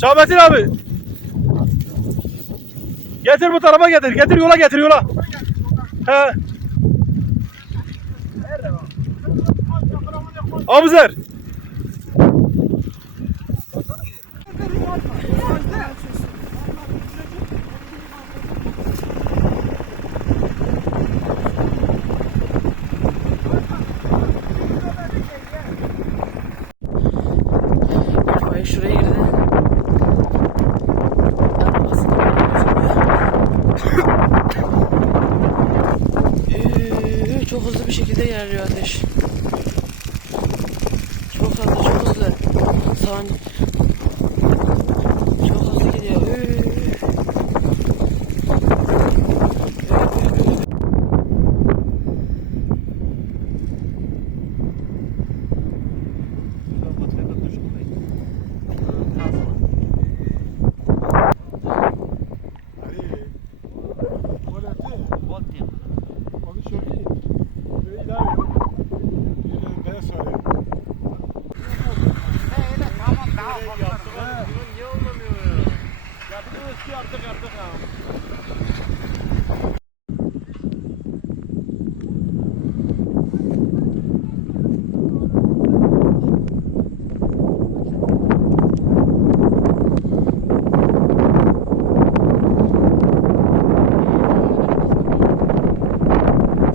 Şahmettin abi. Getir bu tarafa getir. Getir yola getir yola. He. Abuzer. Ay şuraya girdi. Arabasını çok hızlı bir şekilde ilerliyor ateş. Çok hızlı, çok hızlı. Saniye. Çok hızlı gidiyor.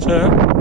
Şey.